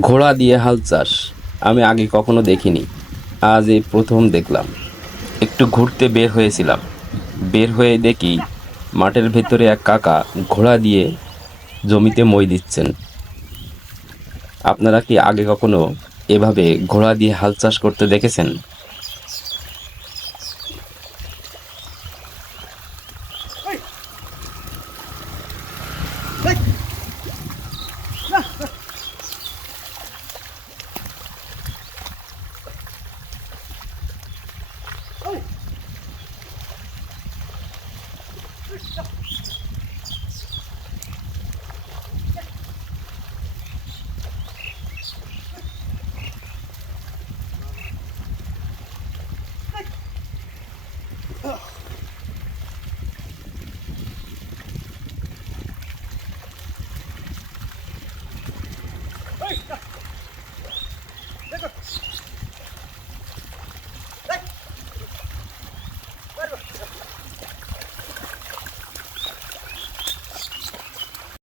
ঘোড়া দিয়ে হাল চাষ আমি আগে কখনো দেখিনি। আজ এই প্রথম দেখলাম। একটু ঘুরতে বের হয়েছিলাম। বের হয়ে দেখি মাঠের ভেতরে এক কাকা ঘোড়া দিয়ে জমিতে মই দিচ্ছেন। আপনারা কি আগে কখনো এভাবে ঘোড়া দিয়ে হাল চাষ করতে দেখেছেন?